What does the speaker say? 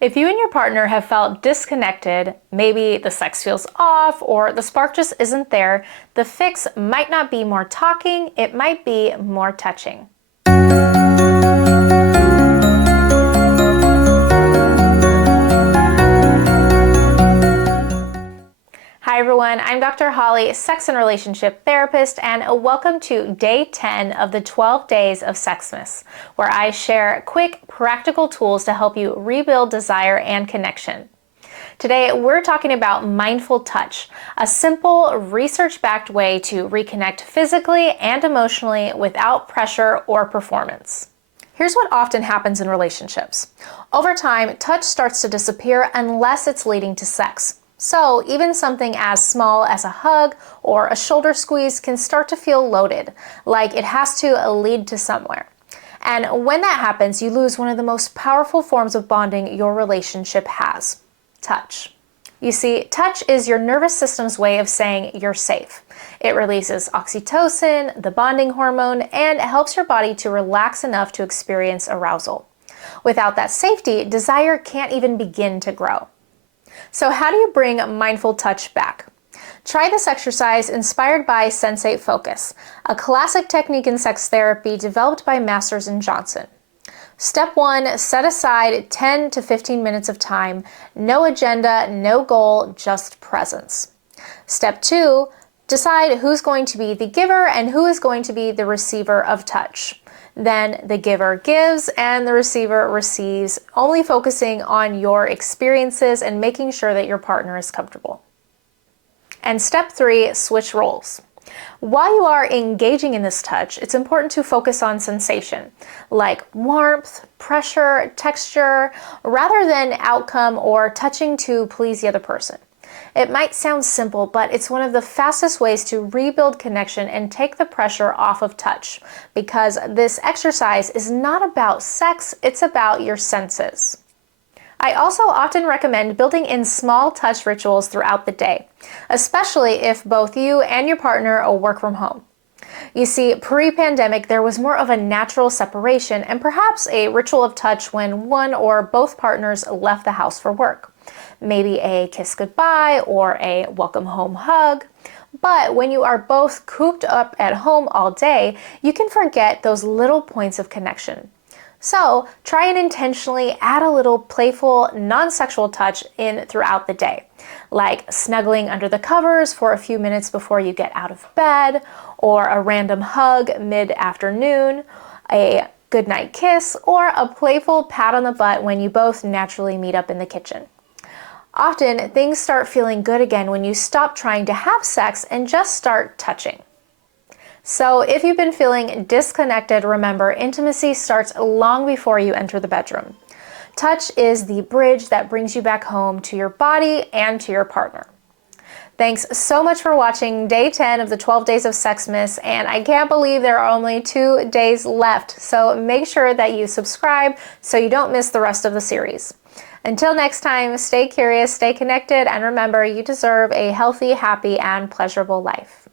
If you and your partner have felt disconnected, maybe the sex feels off or the spark just isn't there, the fix might not be more talking, it might be more touching. Hi everyone, I'm Dr. Holly, sex and relationship therapist, and welcome to day 10 of the 12 days of Sexmas, where I share quick, practical tools to help you rebuild desire and connection. Today, we're talking about mindful touch, a simple, research-backed way to reconnect physically and emotionally without pressure or performance. Here's what often happens in relationships. Over time, touch starts to disappear unless it's leading to sex. So even something as small as a hug or a shoulder squeeze can start to feel loaded, like it has to lead to somewhere. And when that happens, you lose one of the most powerful forms of bonding your relationship has: touch. You see, touch is your nervous system's way of saying you're safe. It releases oxytocin, the bonding hormone, and helps your body to relax enough to experience arousal. Without that safety, desire can't even begin to grow. So how do you bring mindful touch back? Try this exercise inspired by sensate focus, a classic technique in sex therapy developed by Masters and Johnson. Step 1, set aside 10 to 15 minutes of time, no agenda, no goal, just presence. Step 2, decide who's going to be the giver and who is going to be the receiver of touch. Then the giver gives and the receiver receives, only focusing on your experiences and making sure that your partner is comfortable. And step 3, switch roles. While you are engaging in this touch, it's important to focus on sensation, like warmth, pressure, texture, rather than outcome or touching to please the other person. It might sound simple, but it's one of the fastest ways to rebuild connection and take the pressure off of touch, because this exercise is not about sex, it's about your senses. I also often recommend building in small touch rituals throughout the day, especially if both you and your partner work from home. You see, pre-pandemic, there was more of a natural separation and perhaps a ritual of touch when one or both partners left the house for work. Maybe a kiss goodbye or a welcome home hug. But when you are both cooped up at home all day, you can forget those little points of connection. So try and intentionally add a little playful, non-sexual touch in throughout the day, like snuggling under the covers for a few minutes before you get out of bed, or a random hug mid-afternoon, a goodnight kiss, or a playful pat on the butt when you both naturally meet up in the kitchen. Often, things start feeling good again when you stop trying to have sex and just start touching. So if you've been feeling disconnected, remember, intimacy starts long before you enter the bedroom. Touch is the bridge that brings you back home to your body and to your partner. Thanks so much for watching day 10 of the 12 days of Sexmas, and I can't believe there are only 2 days left, so make sure that you subscribe so you don't miss the rest of the series. Until next time, stay curious, stay connected, and remember, you deserve a healthy, happy, and pleasurable life.